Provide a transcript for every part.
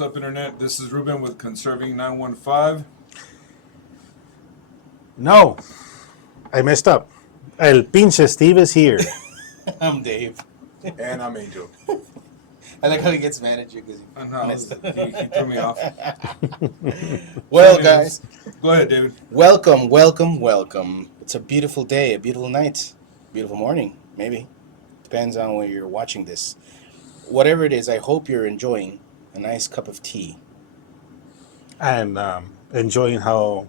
What's up, Internet? This is Ruben with Conserving 915. No, I messed up. El pinche Steve is here. I'm Dave. And I'm Angel. I like how he gets mad at you because He threw me off. Well, So guys, Go ahead, David. welcome. It's a beautiful day, a beautiful night, beautiful morning, maybe. Depends on where you're watching this. Whatever it is, I hope you're enjoying a nice cup of tea. And enjoying how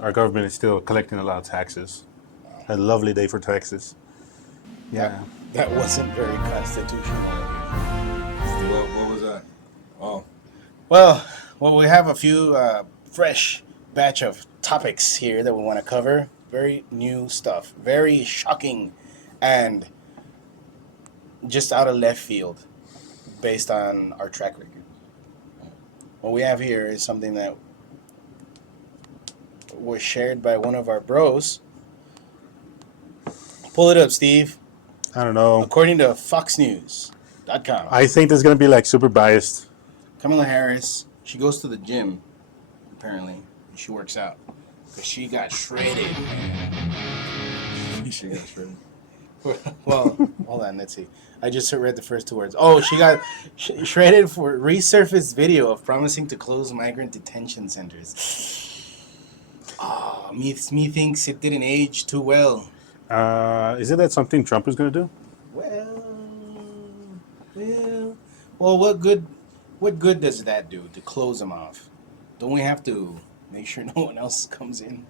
our government is still collecting a lot of taxes. A lovely day for taxes. Yeah. That wasn't very constitutional of you. What was that? Oh, Well, we have a few fresh batch of topics here that we want to cover. Very new stuff, very shocking, and just out of left field based on our track record. What we have here is something that was shared by one of our bros. Pull it up, Steve. I don't know. According to FoxNews.com. I think this is going to be like super biased. Kamala Harris, she goes to the gym, apparently, and she works out. Because she got shredded. she got shredded. Well, hold on, let's see. I just read the first two words. Oh, she got shredded for resurfaced video of promising to close migrant detention centers. Oh, me thinks it didn't age too well. Is it that something Trump is going to do? Well, what good does that do to close them off? Don't we have to make sure no one else comes in?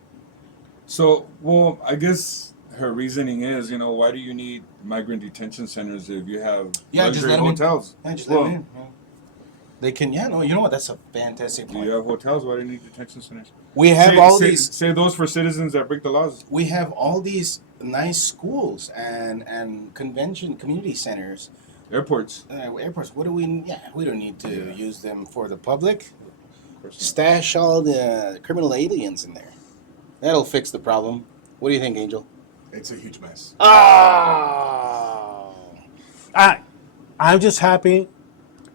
So, well, I guess her reasoning is, why do you need migrant detention centers if you have Just luxury let them hotels? in. Yeah, just let them in. Yeah. They can, you know what? That's a fantastic Do point. you have hotels? Why do you need detention centers? We have Say those for citizens that break the laws. We have all these nice schools and convention community centers. Airports. Airports. What do we? Yeah, we don't need to use them for the public. Of course not. Stash all the criminal aliens in there. That'll fix the problem. What do you think, Angel? It's a huge mess. Oh. I'm just happy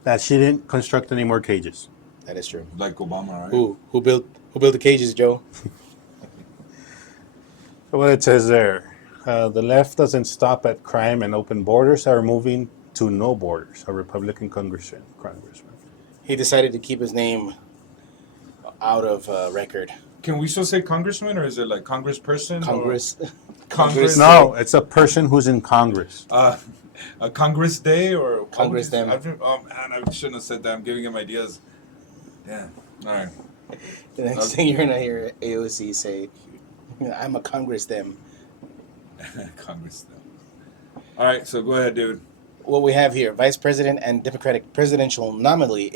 that she didn't construct any more cages. That is true. Like Obama, right? Who built the cages, Joe? What it says there, the left doesn't stop at crime and open borders, are moving to no borders. A Republican congressman. He decided to keep his name out of record. Can we still say congressman, or is it like congressperson? Congress. Congress. No, it's a person who's in Congress. A Congress Day or Congress them. Oh man, I shouldn't have said that. I'm giving him ideas. Yeah. All right. The next thing you're gonna hear AOC say, "I'm a Congress them." Congress them. All right. So go ahead, dude. What we have here: Vice President and Democratic presidential nominee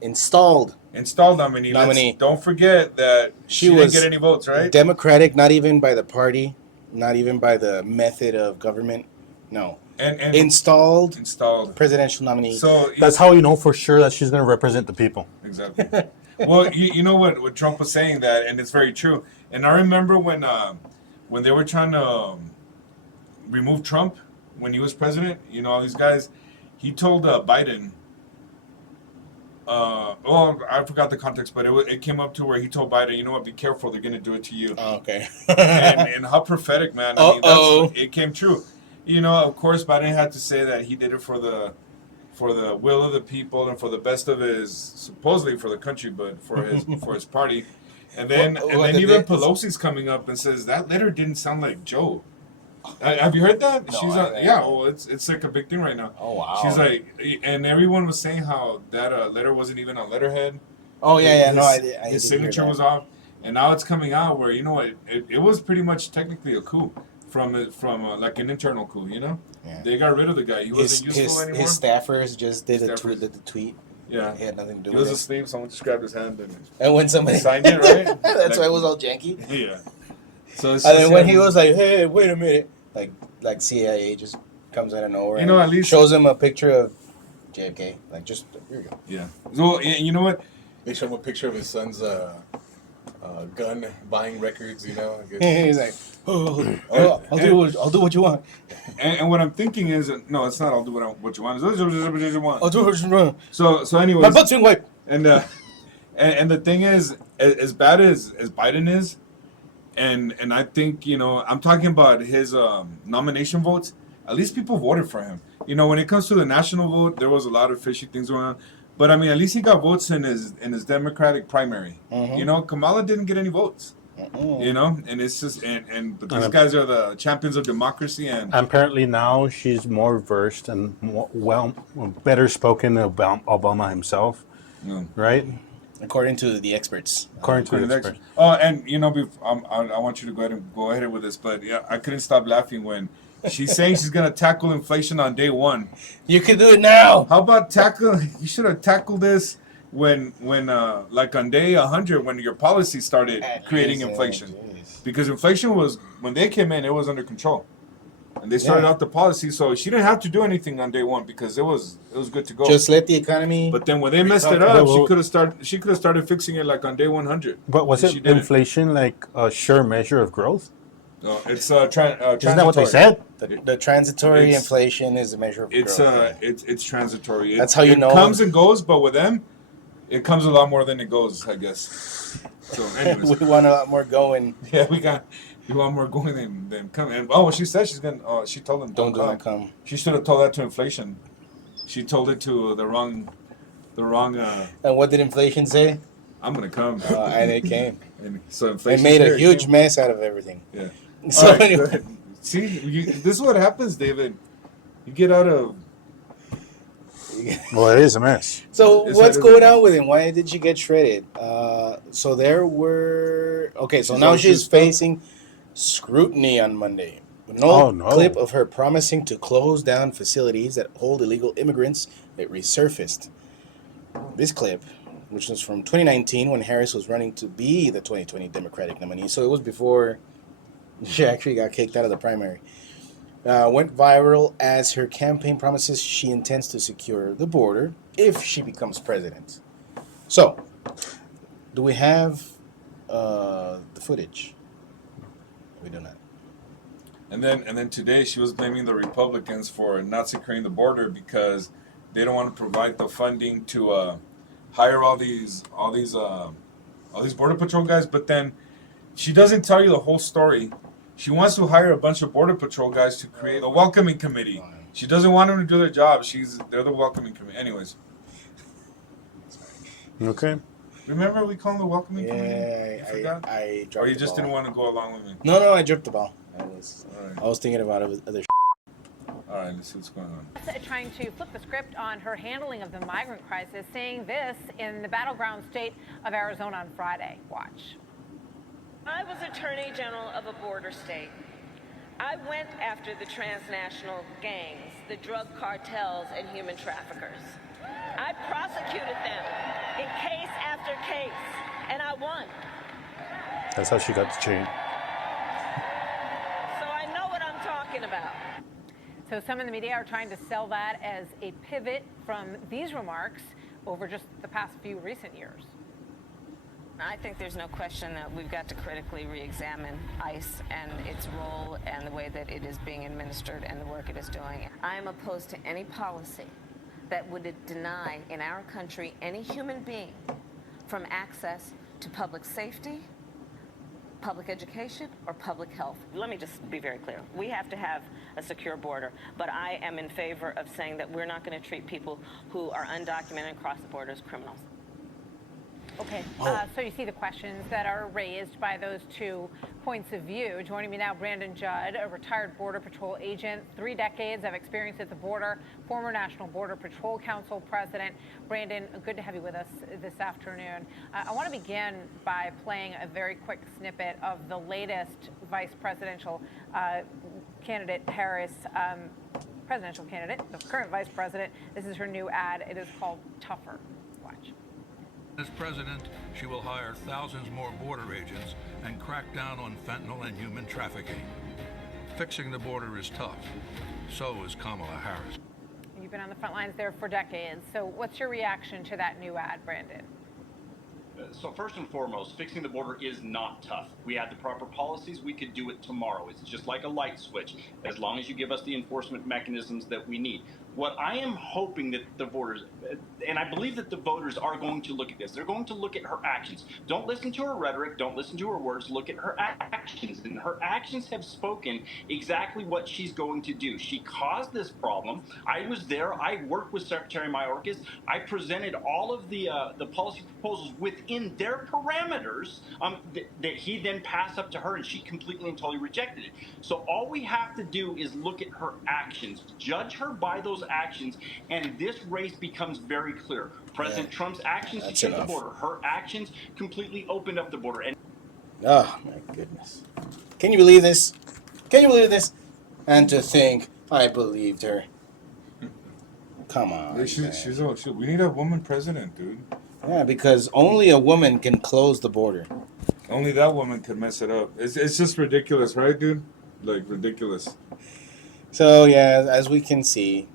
installed. Installed nominee. Don't forget that she didn't get any votes, right? Democratic, not even by the party, not even by the method of government. No. And Installed presidential nominee. So That's how you know for sure that she's going to represent the people. Exactly. Well, you know what Trump was saying that, and it's very true. And I remember when they were trying to remove Trump when he was president, all these guys, he told Biden. I forgot the context, but it came up to where he told Biden, you know what, be careful, they're going to do it to you. Oh, okay. and how prophetic, man. It came true. Of course, Biden had to say that he did it for the will of the people and for the best of supposedly for the country, but for his party. And then even Pelosi's coming up and says that letter didn't sound like Joe. Have you heard that? No, it's like a big thing right now. Oh wow. She's like, and everyone was saying how that letter wasn't even on letterhead. Oh yeah. His signature was off, and now it's coming out where it was pretty much technically a coup. From like an internal coup, Yeah. They got rid of the guy. He wasn't useful anymore. His staffers just did the tweet. Yeah. He had nothing to do He with was it. asleep. Someone just grabbed his hand And when somebody signed it, right? That's why it was all janky. Yeah. So And then when he was like, "Hey, wait a minute," like CIA just comes out of nowhere. At least shows him a picture of JFK. Like, just here you go. Yeah. So you know what? They showed him a picture of his son's gun buying records, I guess. He's like, I'll do what you want. And what I'm thinking is, no, it's not. I'll do what you want. It's what you want. I'll do what you want. So anyways, My butt's being wiped. And the thing is, as bad as Biden is, and I think, I'm talking about his nomination votes. At least people voted for him. When it comes to the national vote, there was a lot of fishy things going on. But I mean, at least he got votes in his Democratic primary. Kamala didn't get any votes. And it's just but these guys are the champions of democracy, and apparently now she's more versed and better spoken about Obama himself, right? According to the experts. According to the experts. Oh, and I want you to go ahead with this, but yeah, I couldn't stop laughing when she's saying she's gonna tackle inflation on day one. You can do it now. How about you should have tackled this when like on day 100 when your policy started creating inflation. Because inflation was, when they came in, it was under control. And they started out the policy, so she didn't have to do anything on day one because it was good to go. Just let the economy. But then when they messed it up, she could have started fixing it like on day 100. But was it inflation like a sure measure of growth? No, it's transitory. Isn't that what they said? The transitory inflation is a measure of growth. It's transitory. That's how you know. It comes and goes, but with them, it comes a lot more than it goes, I guess. So, anyways. We want a lot more going. Yeah, we want more going than coming. And she said she's gonna. She told them don't come. She should have told that to inflation. She told it to the wrong. And what did inflation say? I'm gonna come. And it came. And so inflation. It made a huge mess out of everything. Yeah. So right, anyway. See, this is what happens, David. You get out of. Well, it is a mess. So what's going on with him? Why did she get shredded? So there were... Okay, so now she's facing scrutiny on Monday. No clip of her promising to close down facilities that hold illegal immigrants, it resurfaced. This clip, which was from 2019 when Harris was running to be the 2020 Democratic nominee, so it was before she actually got kicked out of the primary, went viral as her campaign promises she intends to secure the border if she becomes president. So, do we have the footage? We do not. And then today she was blaming the Republicans for not securing the border because they don't want to provide the funding to hire all these border patrol guys. But then she doesn't tell you the whole story. She wants to hire a bunch of border patrol guys to create a welcoming committee. She doesn't want them to do their job. They're the welcoming committee. Anyways. Okay. Remember we call them the welcoming committee? Yeah, I dropped the ball. Or you just didn't want to go along with me? No, I dropped the ball. I was thinking about other. All right, let's see what's going on. Trying to flip the script on her handling of the migrant crisis, saying this in the battleground state of Arizona on Friday. Watch. I was Attorney General of a border state. I went after the transnational gangs, the drug cartels, and human traffickers. I prosecuted them in case after case, and I won. That's how she got the chain. So I know what I'm talking about. So some in the media are trying to sell that as a pivot from these remarks over just the past few recent years. I think there's no question that we've got to critically re-examine ICE and its role and the way that it is being administered and the work it is doing. I am opposed to any policy that would deny in our country any human being from access to public safety, public education, or public health. Let me just be very clear. We have to have a secure border, but I am in favor of saying that we're not going to treat people who are undocumented across the border as criminals. Okay, so you see the questions that are raised by those two points of view. Joining me now, Brandon Judd, a retired Border Patrol agent, 3 decades of experience at the border, former National Border Patrol Council president. Brandon, good to have you with us this afternoon. I want to begin by playing a very quick snippet of the latest vice presidential candidate, Harris, presidential candidate, the current vice president. This is her new ad. It is called Tougher. Watch. As president, she will hire thousands more border agents and crack down on fentanyl and human trafficking. Fixing the border is tough. So is Kamala Harris. You've been on the front lines there for decades. So what's your reaction to that new ad, Brandon? So first and foremost, fixing the border is not tough. We had the proper policies, we could do it tomorrow. It's just like a light switch, as long as you give us the enforcement mechanisms that we need. What I am hoping that the voters, and I believe that the voters are going to look at this, they're going to look at her actions. Don't listen to her rhetoric, don't listen to her words, look at her actions. And her actions have spoken exactly what she's going to do. She caused this problem. I was there, I worked with Secretary Mayorkas. I presented all of the policy proposals within their parameters that he then passed up to her, and she completely and totally rejected it. So all we have to do is look at her actions, judge her by those actions, and this race becomes very clear. President Trump's actions to shut the border, her actions completely opened up the border. And oh my goodness, can you believe this? Can you believe this? And to think I believed her. Come on. We need a woman president, dude. Yeah, because only a woman can close the border. Only that woman could mess it up. It's just ridiculous, right, dude? Like, ridiculous. So, yeah, as we can see,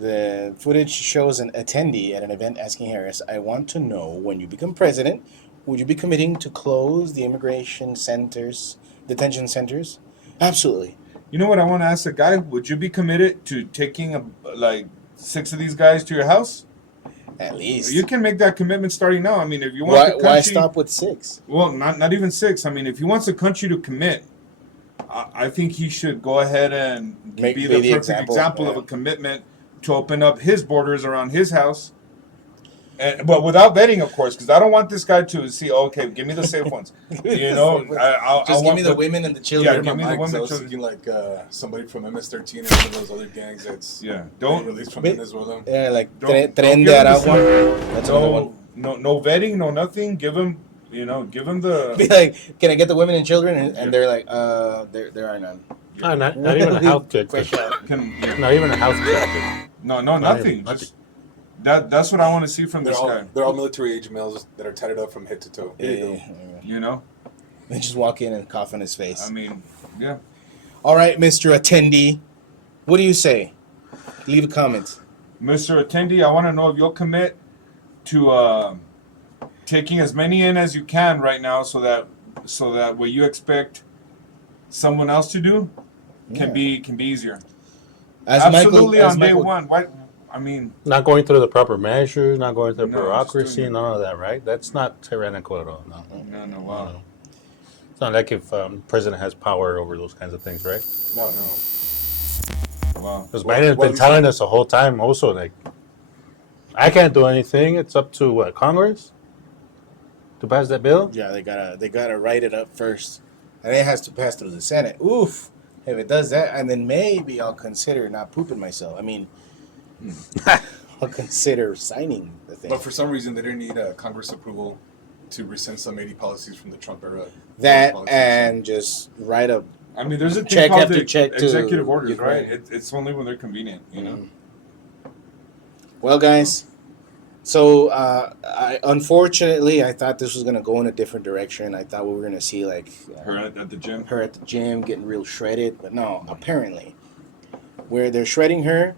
the footage shows an attendee at an event asking Harris, I want to know, when you become president, would you be committing to close the immigration centers, detention centers? Absolutely. You know what I want to ask the guy? Would you be committed to taking, 6 of these guys to your house? At least. You can make that commitment starting now. I mean, if you want the country... Why stop with 6? Well, not even 6. I mean, if he wants the country to commit, I think he should go ahead and be the perfect example of a commitment to open up his borders around his house. But without vetting, of course, because I don't want this guy to see, okay, give me the safe ones. You know, Just give me the women and the children. Yeah, give me the women and and children. Like somebody from MS-13 and one of those other gangs that's don't released from Venezuela. Yeah, like Don't Tren de Aragua. That's another one. No vetting, no nothing. Give him the... Be like, can I get the women and children? And they're like, there are none. No, not even a health check. Not even a health check. No, nothing. That's what I want to see from this guy. They're all military-age males that are tatted up from head to toe. You know? They just walk in and cough in his face. I mean, yeah. All right, Mr. Attendee. What do you say? Leave a comment. Mr. Attendee, I want to know if you'll commit to taking as many in as you can right now so that what you expect someone else to do can be easier. Absolutely on day one. Why? I mean, not going through the proper measures, not going through bureaucracy, none of that, right? That's not tyrannical at all. No. Wow. It's not like if president has power over those kinds of things, right? No. Wow. Because Biden's been telling us the whole time also, like, I can't do anything. It's up to Congress to pass that bill. Yeah, they gotta write it up first, and it has to pass through the Senate. Oof! If it does that, and then maybe I'll consider not pooping myself. I mean, I'll consider signing the thing. But for some reason, they didn't need Congress approval to rescind some 80 policies from the Trump era. That and just write a. I mean, there's a thing check called after check executive orders, Ukraine. right? It's only when they're convenient, you know. Well, guys, so unfortunately, I thought this was gonna go in a different direction. I thought we were gonna see like Her at the gym. her at the gym getting real shredded, but no. Apparently, where they're shredding her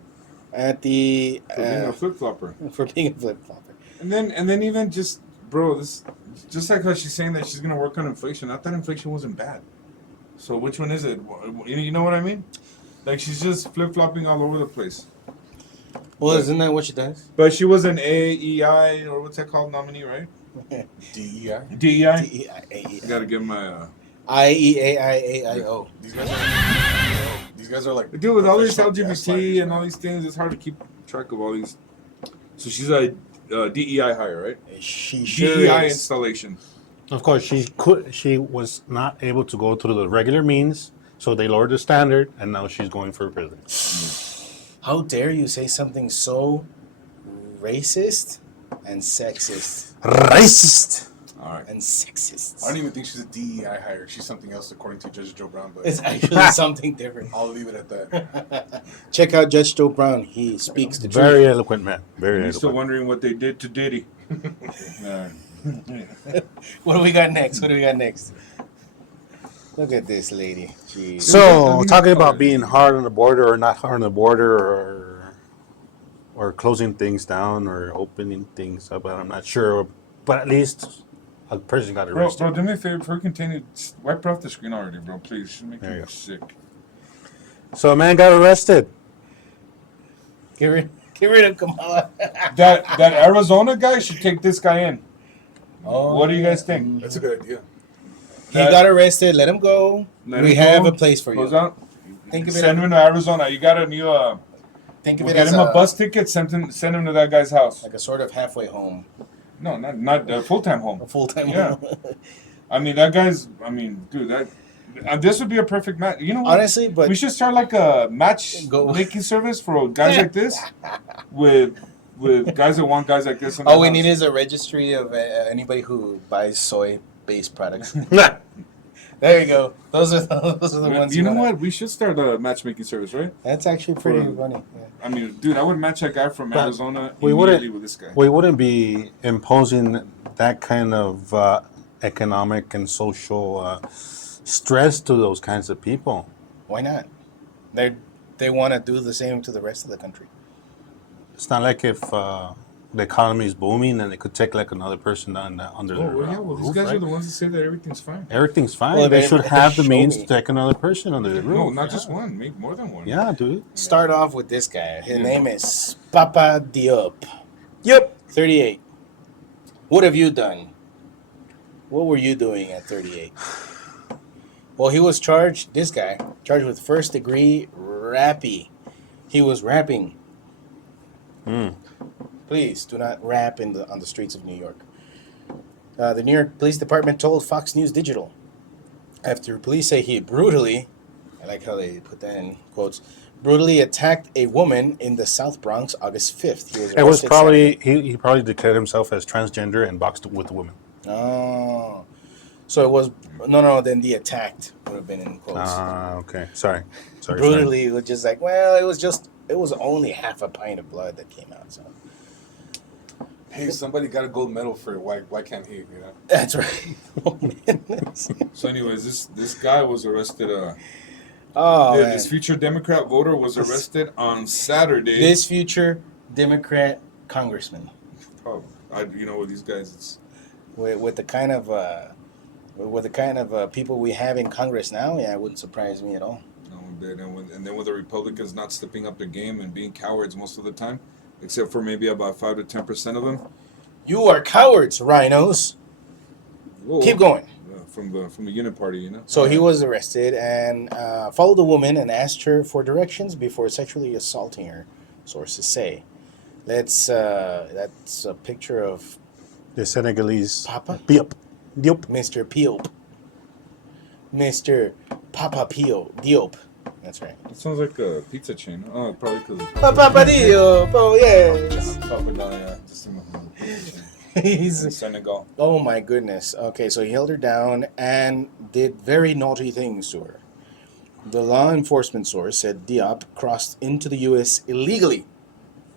at the For being a flip flopper. for being a flip flopper. And then even just, bro, this just like how she's saying that she's gonna work on inflation. I thought inflation wasn't bad. So which one is it? You know what I mean? Like she's just flip flopping all over the place. Well, isn't that what she does? But she was an AEI or what's that called nominee, right? DEI. DEI. Gotta give my IEAIAIO. These guys are like. Dude, with all this professional LGBT and gaslighters, all these things, it's hard to keep track of all these. So she's a DEI hire, right? She sure DEI is. installation. Of course, she was not able to go through the regular means, so they lowered the standard, and now she's going for president. How dare you say something so racist and sexist? Racist. All right. And sexist. I don't even think she's a DEI hire. She's something else, according to Judge Joe Brown. But It's actually something different. I'll leave it at that. Check out Judge Joe Brown. He speaks the truth. Very eloquent man. Very You're still eloquent. wondering what they did to Diddy. What do we got next? Look at this lady. Jeez. So, talking about being hard on the border or not hard on the border or closing things down or opening things up, I'm not sure. But at least a person got Bro, arrested. do me a favor, before we continue, wipe off the screen already, bro, please. It's making There you me go. sick. So a man got arrested. Get rid of Kamala. That Arizona guy should take this guy in. Oh, What do you guys think? That's a good idea. He got arrested. Let him go. Let We him have go. a place for Goes you. out. Think of it. Send him to Arizona. You got a new. Think of We'll it get as him a bus ticket. Send him to that guy's house. like a sort of halfway home, No, not a full time home. a full time Yeah. home. I mean, that guy's. I mean, dude, that. This would be a perfect match. You know what? Honestly, but we should start like a match Go. making service for guys like this, with guys that want guys like this. In all their we house. need is a registry of anybody who buys soy-based products. There you go. Those are the ones. You know wanna- what? We should start a matchmaking service, right? That's actually pretty For- funny. Yeah. I mean, dude, I would match that guy from But Arizona we immediately wouldn't- with this guy. We wouldn't be imposing that kind of economic and social stress to those kinds of people. Why not? They want to do the same to the rest of the country. It's not like if the economy is booming and they could take like another person under their These roof, guys right? are the ones that say that everything's fine. Everything's fine. Well, they they- should they have the show means me. to take another person under their roof. No, not just one. Make more than one. Yeah, dude. Start off with this guy. His Yeah. name is Papa Diop. Yep. 38. What have you done? What were you doing at 38? Well, he was charged, this guy, charged with first degree rapping. He was rapping. Please do not rap on the streets of New York. The New York Police Department told Fox News Digital after police say he brutally, I like how they put that in quotes, brutally attacked a woman in the South Bronx August 5th. He It was arrested probably he probably declared himself as transgender and boxed with a woman. Oh. So it was, no, then the attacked would have been in quotes. Okay. Sorry. Brutally, it was just like, well, it was only half a pint of blood that came out. So Hey, somebody got a gold medal for it. Why can't he? You know. that's right. Oh, man. So, anyways, this guy was arrested. Oh, man. This future Democrat voter was arrested on Saturday. This future Democrat congressman Oh, with these guys, it's with the kind of people we have in Congress now, yeah, it wouldn't surprise me at all. and then with the Republicans not stepping up their game and being cowards most of the time, except for maybe about 5 to 10% of them. You are cowards, rhinos. Whoa. Keep going. From the Unit Party, you know. So he was arrested and followed a woman and asked her for directions before sexually assaulting her, sources say. That's a picture of The Senegalese Papa? Diop. Mr. Diop. Mr. Papa Diop. That's right. It sounds like a pizza chain. Oh, probably because Papa Diop. Oh, yes. Papa Del, yeah, just in the pizza chain. In He's, Senegal. oh, my goodness. Okay, so he held her down and did very naughty things to her. The law enforcement source said Diop crossed into the U.S. illegally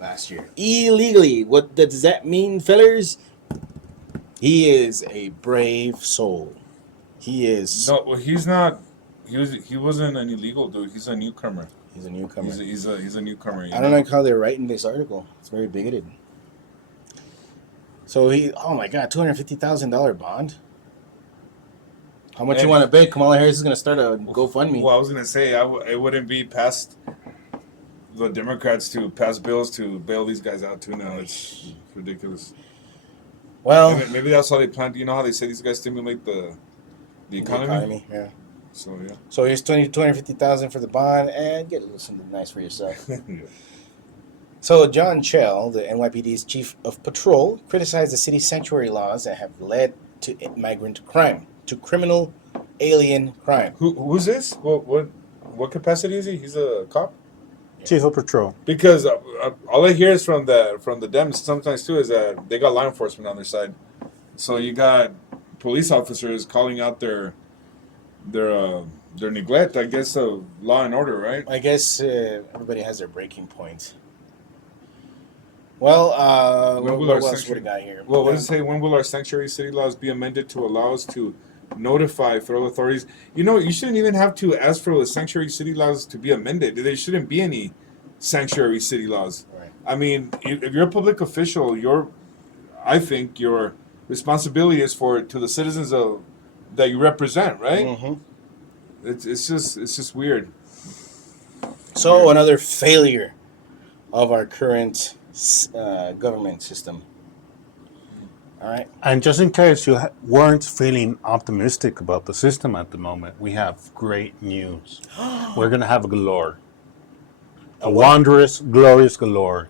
last year. Illegally. What does that mean, fellers? He is a brave soul. He is. No, well, he's not. He wasn't an illegal dude. He's a newcomer. He's a newcomer. He's a newcomer. I don't like how they're writing this article. It's very bigoted. So oh my God, $250,000 bond. How much you want to bet Kamala Harris is going to start a GoFundMe? Well, I was gonna say it wouldn't be past the Democrats to pass bills to bail these guys out too. Now it's ridiculous. Well, Maybe that's how they plan. You know how they say these guys stimulate the economy? yeah. So yeah. So here's $250,000 for the bond, and get a little something nice for yourself. So John Chell, the NYPD's chief of patrol, criticized the city's sanctuary laws that have led to migrant crime, to criminal alien crime. Who's this? What capacity is he? He's a cop. Chief of Patrol. Because all I hear is from the Dems sometimes too is that they got law enforcement on their side. So you got police officers calling out their neglect, I guess, of law and order, right? I guess everybody has their breaking point. Well, what else would we got here? Well, what does it say? When will our sanctuary city laws be amended to allow us to notify federal authorities? You know, you shouldn't even have to ask for the sanctuary city laws to be amended. There shouldn't be any sanctuary city laws. Right. I mean, if you're a public official, I think your responsibility is to the citizens that you represent, right? Mm-hmm. It's just weird. So another failure of our current government system. All right. And just in case you weren't feeling optimistic about the system at the moment, we have great news. We're going to have a galore. A wondrous, glorious galore.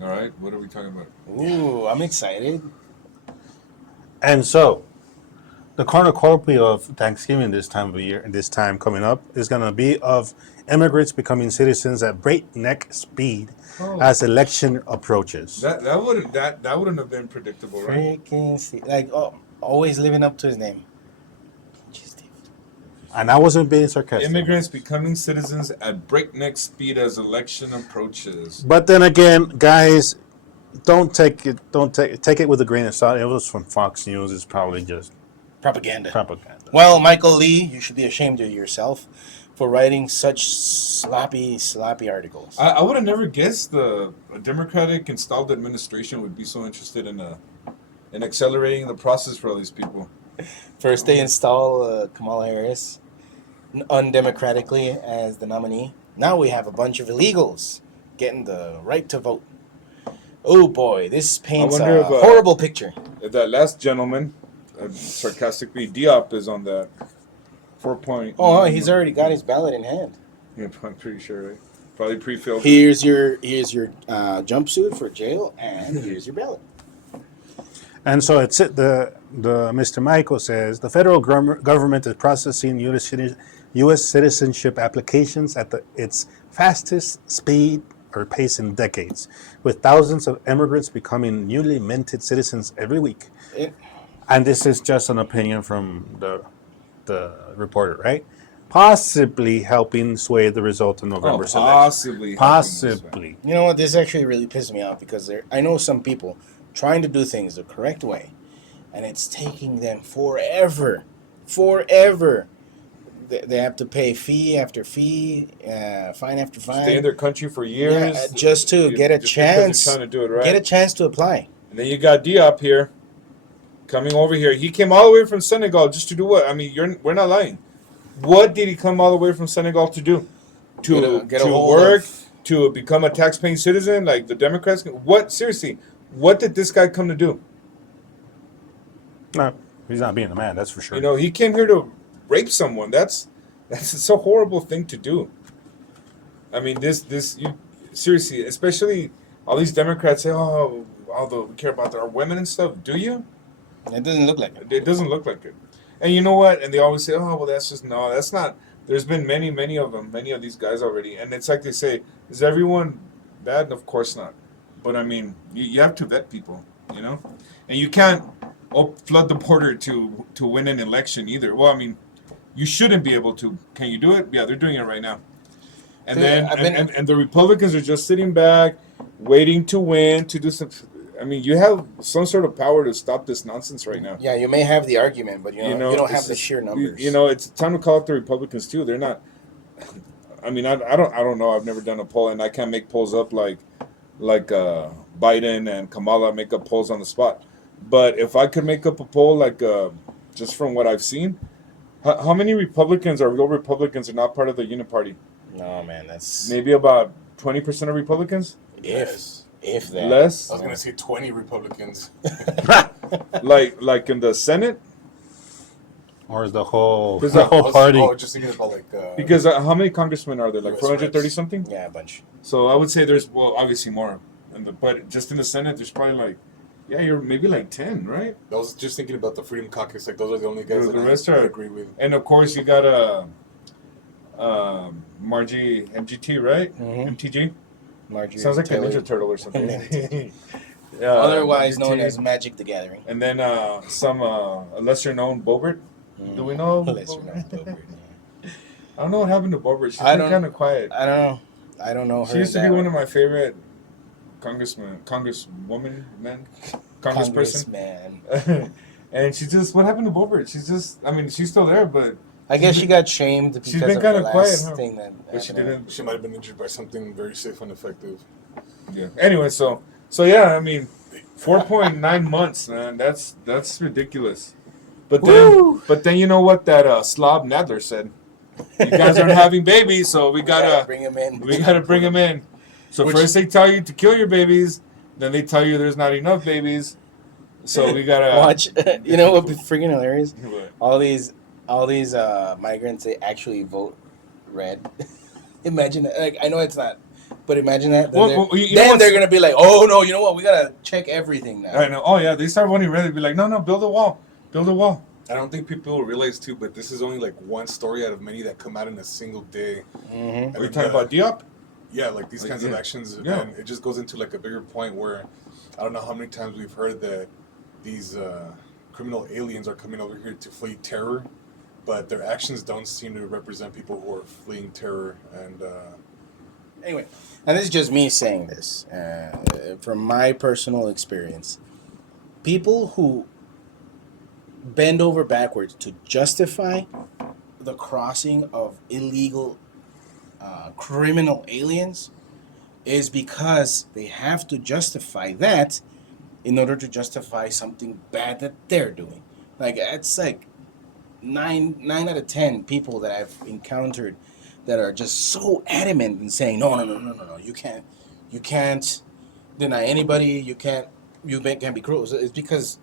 All right, what are we talking about? Ooh, I'm excited. And so, the cornucopia of Thanksgiving this time of year and this time coming up is going to be of immigrants becoming citizens at breakneck speed as election approaches. That wouldn't have been predictable, right? Freaking always living up to his name. And I wasn't being sarcastic. Immigrants becoming citizens at breakneck speed as election approaches. But then again, guys, take it with a grain of salt. It was from Fox News. It's probably just propaganda. Well, Michael Lee, you should be ashamed of yourself for writing such sloppy articles. I would have never guessed a Democratic installed administration would be so interested in accelerating the process for all these people. First, they install Kamala Harris undemocratically as the nominee. Now we have a bunch of illegals getting the right to vote. Oh boy, this paints a horrible picture. If that last gentleman, sarcastically, Diop is on that 4-point. Oh, he's already got his ballot in hand. Yeah, I'm pretty sure, right? Probably pre-filled. Here's your jumpsuit for jail, and here's your ballot. And so it's the Mr. Michael says the federal government is processing U.S. citizenship applications at its fastest speed or pace in decades, with thousands of immigrants becoming newly minted citizens every week. And this is just an opinion from the reporter, right? Possibly helping sway the result of November's election. Possibly. You know what? This actually really pissed me off because I know some people trying to do things the correct way, and it's taking them forever. They have to pay fee after fee, fine after fine. Stay in their country for years, just to get a chance. Trying to do it right. Get a chance to apply. And then you got Diop here, coming over here. He came all the way from Senegal just to do what? I mean, we're not lying. What did he come all the way from Senegal to do? To work, to become a tax-paying citizen, like the Democrats? What? Seriously, what did this guy come to do? No, he's not being a man, that's for sure. You know, he came here to rape someone. That's a horrible thing to do. I mean, seriously, especially all these Democrats say, oh, although we care about our women and stuff. Do you? It doesn't look like it. It doesn't look like it. And you know what? And they always say, oh, well, that's not. There's been many of them, many of these guys already. And it's like they say, is everyone bad? Of course not. But I mean, you have to vet people, you know? And you can't flood the border to win an election either. Well, I mean, you shouldn't be able to. Can you do it? Yeah, they're doing it right now. And and the Republicans are just sitting back, waiting to win, to do something. I mean, you have some sort of power to stop this nonsense right now. Yeah, you may have the argument, but you don't have the sheer numbers. You know, it's time to call out the Republicans too. They're not. I mean, I don't know. I've never done a poll, and I can't make polls up like Biden and Kamala make up polls on the spot. But if I could make up a poll, like just from what I've seen, how many Republicans are real Republicans are not part of the Uniparty? No, man, that's maybe about 20% of Republicans. If that. Less. I was gonna say 20 Republicans. like in the Senate. Or is the whole party? Oh, just thinking about because how many congressmen are there? Like 430 something? Yeah, a bunch. So I would say there's obviously more, but just in the Senate there's probably you're maybe like 10, right? I was just thinking about the Freedom Caucus. Like those are the only guys the rest I agree with. And of course you got Margie MGT, right? Mm-hmm. MTG. Margie sounds like Taylor. a Ninja Turtle or something. Otherwise known as Magic the Gathering. And then some lesser known Boebert. Do we know? Lesser known Boebert. I don't know what happened to Boebert. She's been kind of quiet. I don't know. I don't know her. She used to be one of my favorite congressperson. And she just, what happened to Boebert? She's just, I mean, she's still there, but I guess she got shamed because she's been of kind the of quiet, last huh? thing that But she didn't. She might have been injured by something very safe and effective. Yeah. Anyway, so yeah, I mean, 4.9 months, man. That's ridiculous. But then you know what that slob Nadler said. You guys aren't having babies, so we gotta bring him in. We gotta bring them in. So first they tell you to kill your babies, then they tell you there's not enough babies. So we gotta Watch. You know what would be freaking hilarious? What? All these migrants, they actually vote red. Imagine that. Like, I know it's not, but imagine that. Then they're gonna be like, oh no, you know what? We gotta check everything now. I know. Oh yeah, they start voting red. They'd be like, no, build a wall, build a wall. I don't think people realize too, but this is only like one story out of many that come out in a single day. Mm-hmm. Are you talking about Diop? Yeah, like these kinds of actions, and it just goes into like a bigger point where I don't know how many times we've heard that these criminal aliens are coming over here to flee terror, but their actions don't seem to represent people who are fleeing terror. And anyway, and this is just me saying this from my personal experience. People who bend over backwards to justify the crossing of illegal criminal aliens is because they have to justify that in order to justify something bad that they're doing. Like, it's like 9 out of 10 people that I've encountered that are just so adamant in saying no, you can't deny anybody, you can't be cruel. It's because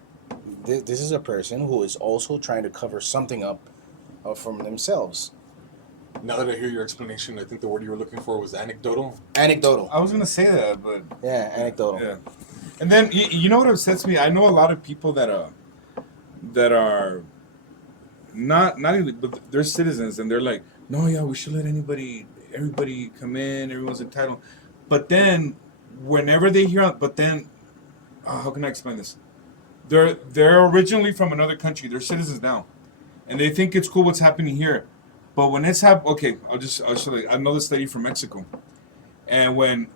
this is a person who is also trying to cover something up from themselves. now that I hear your explanation, I think the word you were looking for was anecdotal. Anecdotal. I was gonna say that, but Yeah, anecdotal. yeah. And then you know what upsets me? I know a lot of people that are not even, but they're citizens, and they're like, no, yeah, we should let everybody come in, everyone's entitled. But then, whenever they hear, how can I explain this? They're originally from another country. They're citizens now, and they think it's cool what's happening here. But when it's okay, I'll show you. I know this lady from Mexico, and when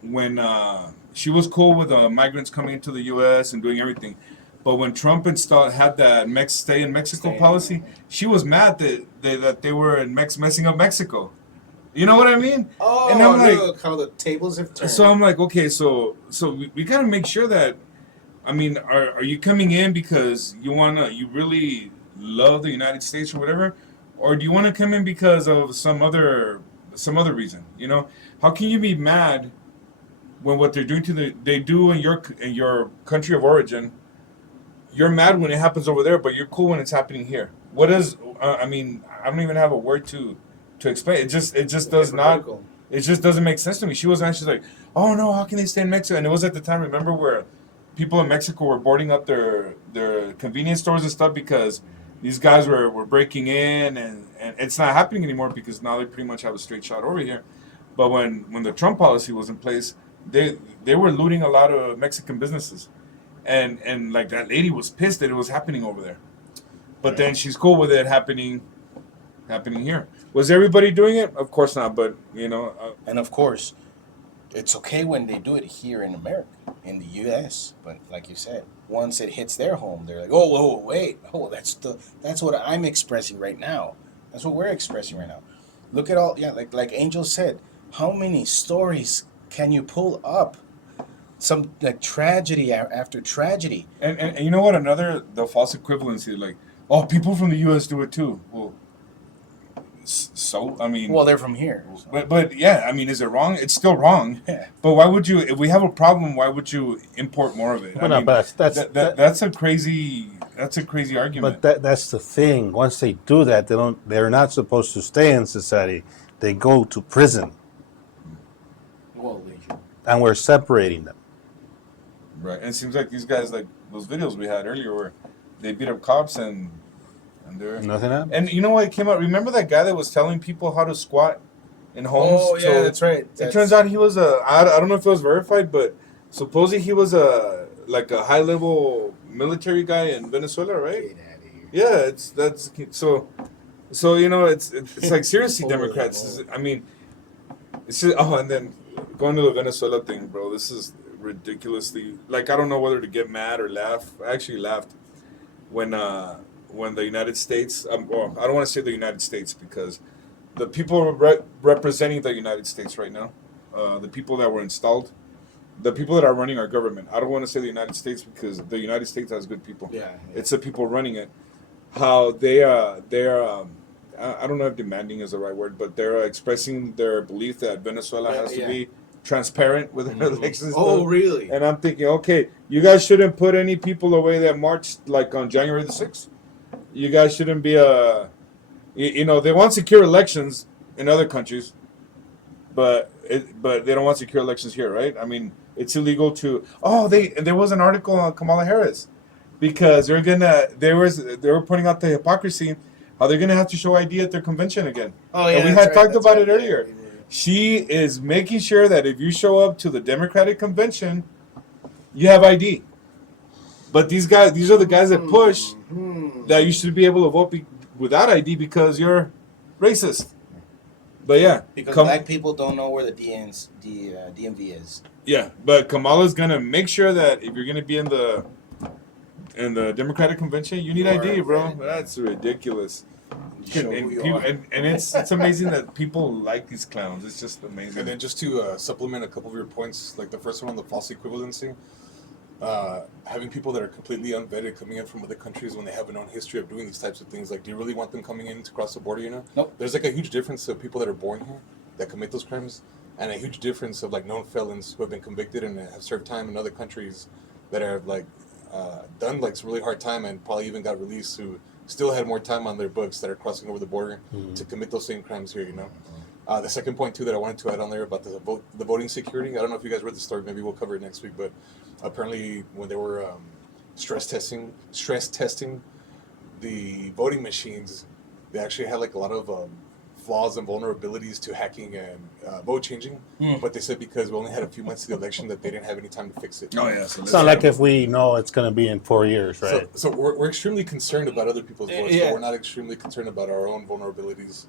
she was cool with migrants coming into the U.S. and doing everything, but when Trump had that stay in Mexico policy, she was mad that they were messing up Mexico. You know what I mean? Oh, and I'm like, look how the tables have turned. so I'm like, okay, so we gotta make sure that, I mean, are you coming in because you really love the United States or whatever, or do you want to come in because of some other reason? You know, how can you be mad when what they're doing they do in your country of origin? You're mad when it happens over there, but you're cool when it's happening here. What is? I mean, I don't even have a word to explain. It just does not. It just doesn't make sense to me. She was actually like, oh no, how can they stay in Mexico? And it was at the time, remember, where people in Mexico were boarding up their convenience stores and stuff because these guys were breaking in, and it's not happening anymore because now they pretty much have a straight shot over here. But when the Trump policy was in place, they were looting a lot of Mexican businesses. And like that lady was pissed that it was happening over there. But then she's cool with it happening here. Was everybody doing it? Of course not, but you know. And of course, it's okay when they do it here in America, in the U.S. But like you said, once it hits their home, they're like, oh, wait, that's what I'm expressing right now. That's what we're expressing right now. Look at all, like Angel said, how many stories can you pull up? Some like tragedy after tragedy. And you know what? The false equivalency, like, oh, people from the U.S. do it too. Well, so I mean, well, they're from here. So. But yeah, I mean, is it wrong? It's still wrong. Yeah. But why would you? If we have a problem, why would you import more of it? Well, but that's a crazy argument. But that's the thing. Once they do that, they're not supposed to stay in society. They go to prison. Well, and we're separating them. Right, and it seems like these guys, like those videos we had earlier, where they beat up cops and they're nothing happened. And you know what came out? Remember that guy that was telling people how to squat in homes? Oh yeah, that's right. It turns out he was I don't know if it was verified, but supposedly he was a high level military guy in Venezuela, right? Yeah, that's so you know it's like seriously, Democrats. I mean, it's just, and then going to the Venezuela thing, bro. This is ridiculously, like, I don't know whether to get mad or laugh. I actually laughed when the United States, well, I don't want to say the United States because the people representing the United States right now, the people that were installed, the people that are running our government. I don't want to say the United States because the United States has good people. Yeah. It's the people running it. How they're I don't know if demanding is the right word, but they're expressing their belief that Venezuela has to be transparent with their elections. Oh, really? And I'm thinking, okay, you guys shouldn't put any people away that marched like on January the 6th. You guys shouldn't be you know, they want secure elections in other countries, but they don't want secure elections here, right? I mean, it's illegal to. Oh, there was an article on Kamala Harris because they were pointing out the hypocrisy, how they're gonna have to show ID at their convention again. Oh yeah, and we had talked about it earlier. She is making sure that if you show up to the Democratic convention, you have ID. But these are the guys that push that you should be able to vote without ID because you're racist. But yeah, because black people don't know where the DMV is. Yeah, but Kamala's gonna make sure that if you're gonna be in the Democratic convention, you need ID, bro. That's ridiculous. And it's amazing that people like these clowns. It's just amazing. And then just to supplement a couple of your points, like the first one on the false equivalency, having people that are completely unvetted coming in from other countries when they have a known history of doing these types of things, like, do you really want them coming in to cross the border, you know? Nope. There's like a huge difference of people that are born here that commit those crimes, and a huge difference of like known felons who have been convicted and have served time in other countries that have like done like some really hard time and probably even got released, who still had more time on their books that are crossing over the border to commit those same crimes here, you know? The second point too that I wanted to add on there about the voting security, I don't know if you guys read the story, maybe we'll cover it next week, but apparently when they were stress testing the voting machines, they actually had like a lot of flaws and vulnerabilities to hacking and vote changing, but they said because we only had a few months to the election that they didn't have any time to fix it. Oh yeah, so It's not like if we know it's going to be in 4 years, right? So we're extremely concerned about other people's votes, but we're not extremely concerned about our own vulnerabilities.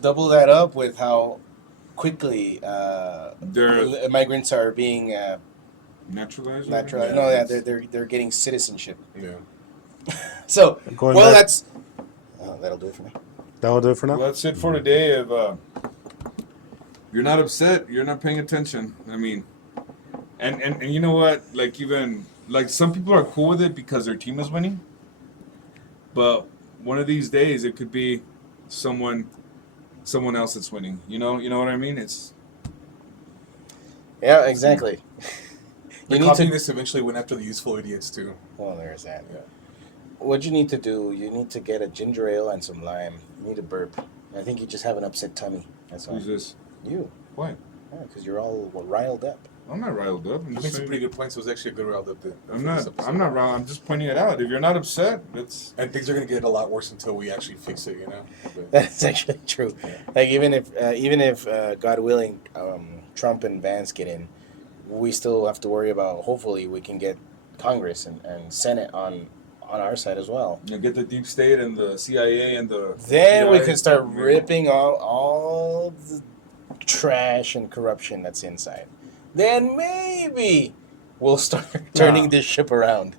Double that up with how quickly migrants are being naturalized. Naturalized. No, yeah, they're getting citizenship. Yeah. So Going well, back- that'll do it for me. That will do it for now. Well, that's it for today. If you're not upset, you're not paying attention. I mean, and you know what? Like even like some people are cool with it because their team is winning, but one of these days it could be someone else that's winning. You know what I mean? It's Yeah, exactly. The communists eventually went after the useful idiots too. Well, there's that. Yeah. What you need to do, you need to get a ginger ale and some lime. You need a burp. I think you just have an upset tummy. That's all. who's this? You. Why? Yeah, because you're all riled up. I'm not riled up. I'm You just made some saying, pretty good points. It was actually a good riled up day. I'm not riled. I'm just pointing it out. If you're not upset, it's And things are gonna get a lot worse until we actually fix it, you know. But, That's actually true. Like even if God willing, Trump and Vance get in, we still have to worry about. Hopefully, we can get Congress and Senate on our side as well. you get the deep state and the CIA and the. Then we FBI. can start ripping all the trash and corruption that's inside. Then maybe we'll start turning this ship around.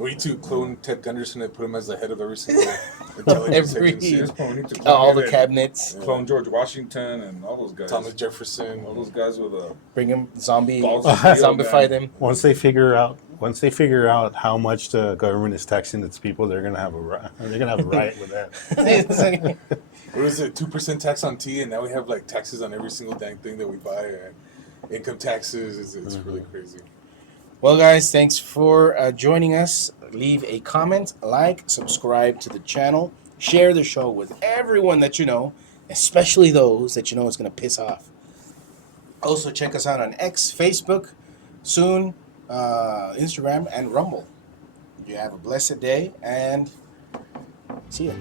we need to clone Ted Gunderson and put him as the head of every single intelligence Every- agency. Yes, we need to clone All him the and cabinets. Clone George Washington and all those guys. Thomas Jefferson. All those guys with a. Bring them zombie, Balls of steel, zombify man. them. Once they figure out how much the government is taxing its people, they're gonna have a riot with that. What is it? 2% tax on tea, and now we have like taxes on every single dang thing that we buy, and income taxes. It's really crazy. Well, guys, thanks for joining us. Leave a comment, like, subscribe to the channel, share the show with everyone that you know, especially those that you know is going to piss off. Also, check us out on X, Facebook, soon Instagram, and Rumble. You have a blessed day, and see ya.